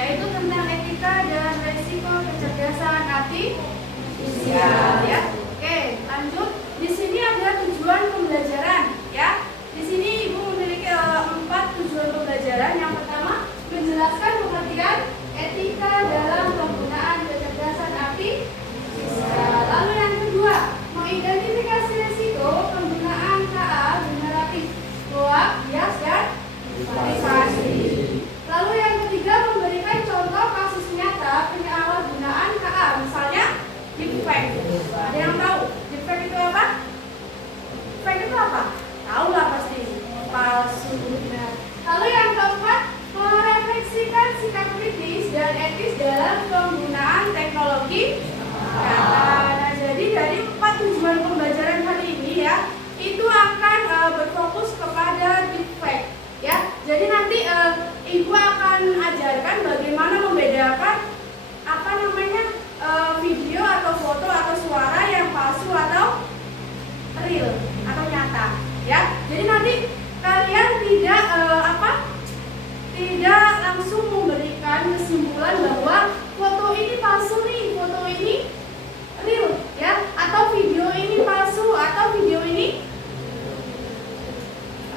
yaitu tentang etika dan resiko kecerdasan artifisial ya. Oke, lanjut. Di sini ada tujuan pembelajaran ya. Di sini Ibu memiliki 4 tujuan pembelajaran. Yang pertama, menjelaskan pengertian etika dalam penggunaan kecerdasan artifisial. Lalu yang kedua, mengidentifikasi risiko penggunaan KA generatif, hoax, bias, dan privasi. Lalu yang ketiga, memberikan contoh kasus nyata penyalahgunaan KA, misalnya deepfake. Ada yang tahu deepfake itu apa? Deepfake itu apa? Tahu lah pasti, palsu. Nah, lalu yang keempat, merefleksikan sikap kritis dan etis dalam penggunaan teknologi data. Nah, jadi dari 4 tujuan pembelajaran hari ini ya, itu akan berfokus kepada deepfake ya. Jadi nanti Ibu akan ajarkan bagaimana membedakan video atau foto atau suara yang palsu atau real atau nyata ya. Jadi nanti kalian tidak langsung memberikan kesimpulan bahwa foto ini palsu nih, foto ini real ya, atau video ini palsu atau video ini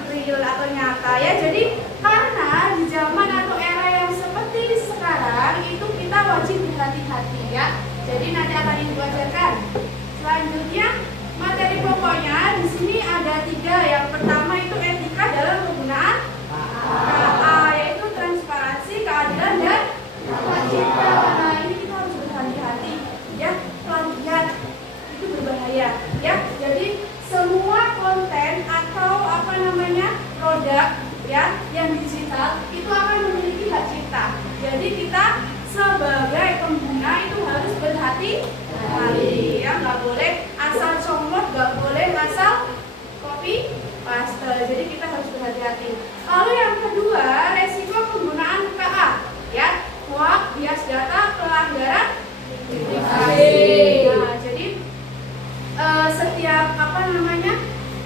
real atau nyata ya. Jadi karena di zaman atau era yang seperti sekarang itu kita wajib berhati-hati ya. Jadi nanti akan Ibu ajarkan. Selanjutnya materi pokoknya di sini ada 3. Yang pertama itu etika dalam penggunaan KA, yaitu transparansi, keadilan, dan hak cipta. Nah, ini kita harus berhati-hati ya. Plagiat itu berbahaya ya. Jadi semua konten atau produk ya yang digital itu akan memiliki hak cipta. Jadi kita sebagai pengguna itu harus berhati-hati ya, nggak boleh asal comot, nggak boleh asal copy paste. Jadi kita harus berhati-hati. Lalu yang kedua, resiko penggunaan KA ya, hoax, bias data, pelanggaran privasi. Nah, jadi setiap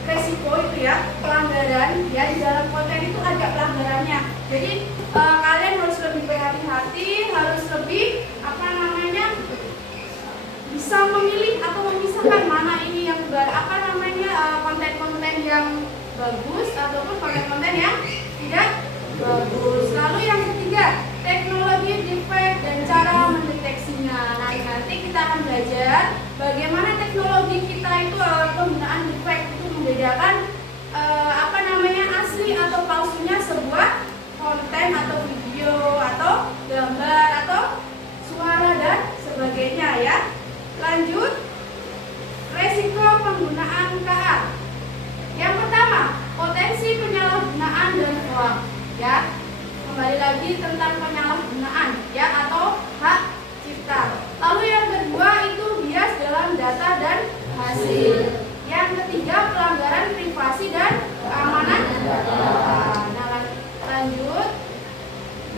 resiko itu ya, pelanggaran ya, di dalam konten itu ada pelanggarannya. Jadi kalian harus lebih berhati-hati, harus lebih bisa memilih atau memisahkan mana ini yang konten-konten yang bagus ataupun konten-konten yang tidak bagus. Lalu yang ketiga, teknologi deepfake dan cara mendeteksinya. Nah, nanti kita akan belajar bagaimana teknologi kita itu penggunaan deepfake itu membedakan asli atau palsunya sebuah konten atau video atau gambar atau suara dan sebagainya ya. Lanjut, resiko penggunaan KA. Yang pertama, potensi penyalahgunaan dan hoax ya. Kembali lagi tentang penyalahgunaan ya, atau hak cipta. Lalu yang kedua itu bias dalam data dan hasil. Yang ketiga, pelanggaran privasi dan keamanan data. Nah, lanjut.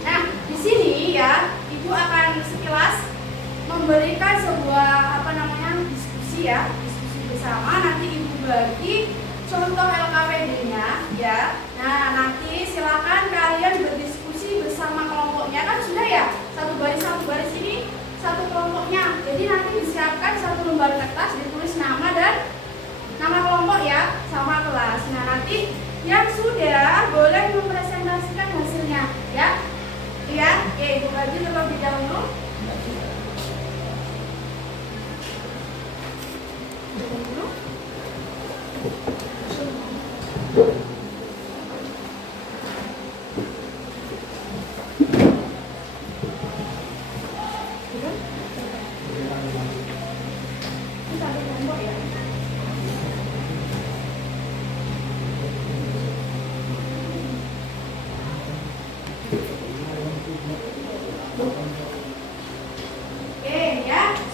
Nah, di sini ya, Ibu akan sekilas memberikan sebuah diskusi bersama. Nanti Ibu bagi contoh LKPD-nya ya. Nah, nanti silakan kalian berdiskusi bersama kelompoknya, kan sudah ya, satu baris ini satu kelompoknya. Jadi nanti disiapkan satu lembar kertas, ditulis nama dan nama kelompok ya, sama kelas. Nah, nanti yang sudah boleh mempresentasikan hasilnya ya. Ya, oke, Ibu bagi terlebih dahulu.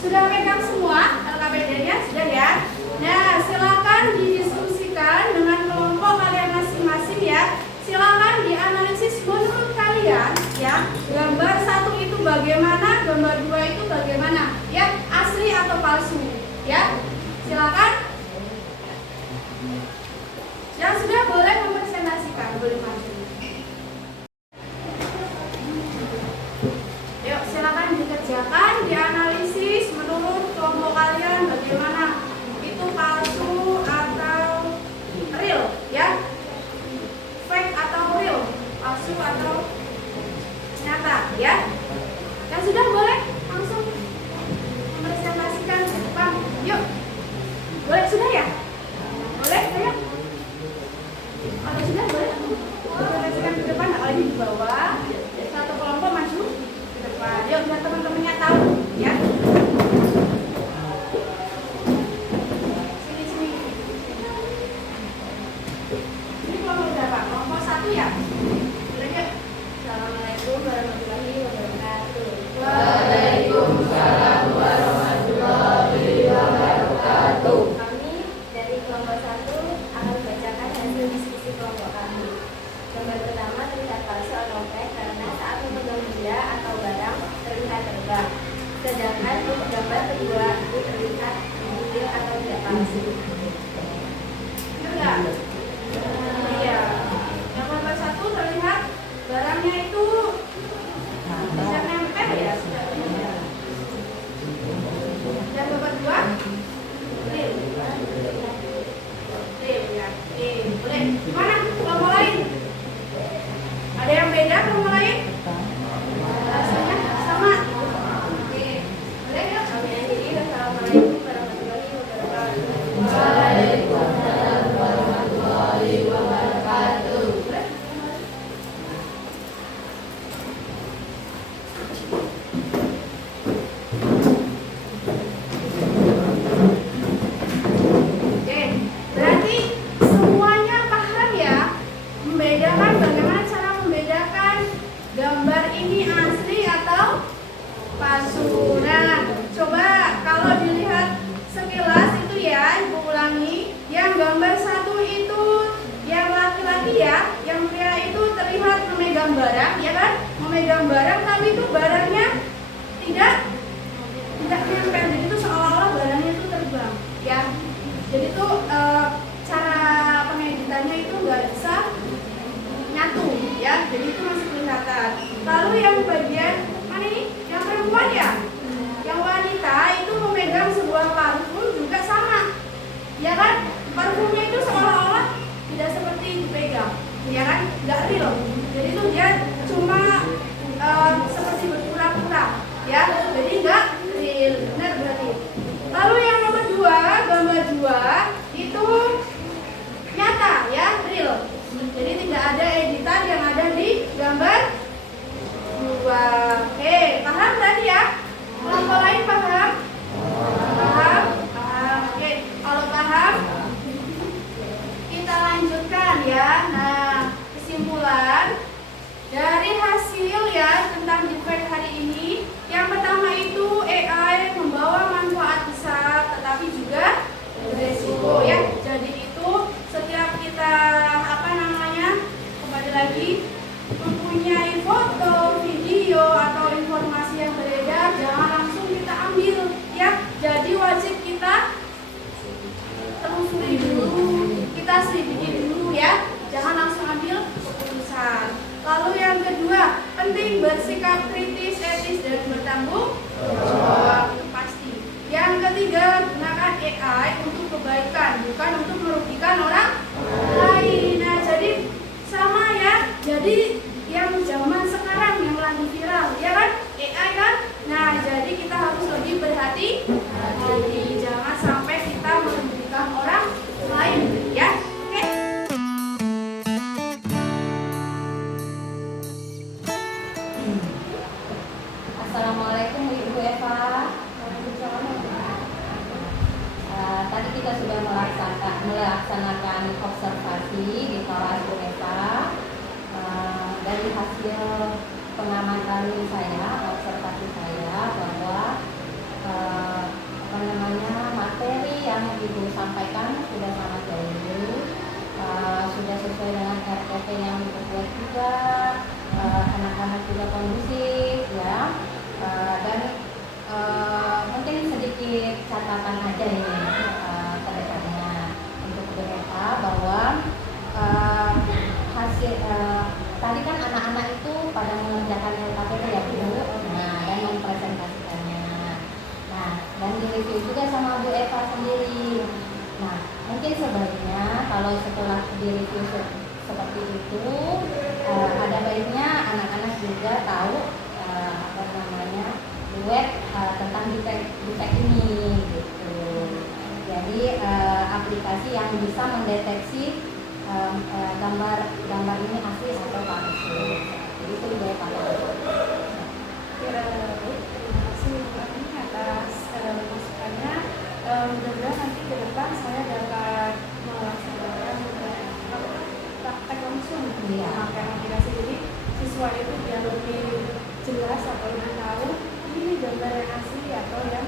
Sudah pegang semua LKPD-nya, sudah ya? Nah, silakan didiskusikan dengan kelompok kalian masing-masing ya. Silakan dianalisis menurut kalian ya. Gambar 1 itu bagaimana, gambar 2 itu bagaimana ya, asli atau palsu ya. Silakan. Yang sudah boleh mempresentasikan, boleh maju. palsu atau nyata ya. Yang sudah boleh langsung mempresentasikan ke depan. Yuk. Boleh sudah ya? Boleh saya? Kalau sudah boleh mempresentasikan ke depan, lagi di bawah. Satu kelompok maju ke depan. Yuk biar teman-temannya tahu ya. Sini. Ini kelompok berapa? Kelompok 1 ya? Boleh yuk. Assalamualaikum warahmatullahi wabarakatuh. Waalaikumsalam warahmatullahi wabarakatuh. Kami dari kelompok 1 akan membacakan hasil diskusi kelompok kami. Gambar pertama terlihat palsu atau fake karena saat memegang benda atau barang terlihat terbang. Sedangkan untuk gambar kedua itu terlihat real atau tidak palsu. Benar nggak? Iya. Yang nomor 1 terlihat barangnya itu bisa nempel ya. Dan nomor 2 real. Real ya. Oke, boleh. Gimana kelompok lain? Ada yang beda kelompok lain? Rasanya sama. Oke. Boleh ya? Kami akhiri. Wassalamualaikum warahmatullahi wabarakatuh. Waalaikumsalam warahmatullahi wabarakatuh. Oke, berarti semuanya paham ya membedakan bagaimana cara membedakan gambar ini asli atau palsu. Nah, coba kalau dilihat sekilas itu ya, Ibu ulangi, yang gambar 1 itu yang laki-laki ya, yang pria itu terlihat memegang barang, ya kan? Memegang barang, tapi itu barangnya tidak nempel, jadi itu seolah-olah barangnya itu terbang, ya. Jadi itu cara pengeditannya itu nggak bisa nyatu, ya. Jadi itu masih kelihatan. Lalu yang bagian mana ini? Yang perempuan ya? Yang wanita itu memegang sebuah parfum juga sama, ya kan? Parfumnya itu seolah-olah tidak seperti dipegang, ya kan? Nggak real. Jadi itu dia cuma seperti berpura-pura, ya. Jadi nggak real, benar berarti. Lalu yang nomor 2, gambar 2 itu nyata, ya, real. Jadi tidak ada editan yang ada di gambar 2. Oke, paham tadi ya? Kelompok lain paham? Paham? Paham. Oke, kalau paham kita lanjutkan ya. Nah, kesimpulan dari hasil ya tentang defect hari ini, yang pertama itu AI membawa manfaat besar tetapi juga beresiko ya. Jadi itu setiap kita kembali lagi mempunyai foto, video atau informasi yang beredar, jangan langsung kita ambil ya. Jadi wajib kita telusuri dulu, kita selidiki dulu ya. Jangan langsung ambil keputusan. Lalu yang kedua, penting bersikap kritis, etis dan bertanggung jawab, itu pasti. Yang ketiga, gunakan AI untuk kebaikan, bukan untuk merugikan orang lain. Nah, jadi sama ya. Jadi yang zaman sekarang yang lagi viral, ya kan? AI kan? Nah, jadi kita harus lebih berhati-hati. Jangan sampai kita merugikan orang lain, ya. Oke? Assalamualaikum Ibu Eva. Tadi kita sudah melaksanakan observasi di kelas Bu Eva. Dari hasil pengamatan saya, observasi saya bahwa materi yang Ibu sampaikan sudah sangat jauh, sudah sesuai dengan RPP yang Ibu buat juga, anak-anak juga kondusif ya, dan mungkin sedikit catatan aja ini terdepannya untuk Bu Eva bahwa hasil tadi kan anak-anak itu pada mengerjakan LKPP ya Bu, nah dan mempresentasikannya, nah dan direview juga sama Bu Eva sendiri. Nah mungkin sebaiknya kalau setelah direview seperti itu ada baiknya juga tahu apa namanya duet tentang defect ini gitu. Jadi aplikasi yang bisa mendeteksi gambar ini asli atau palsu. Jadi itu dia pakai. Ya, baik, terima kasih Bu Ani atas masukannya. Mudah-mudahan nanti ke depan saya dapat melaksanakan praktek langsung memakai aplikasi ini, siswa itu biar lebih jelas atau lebih tahu ini gambar yang asli atau yang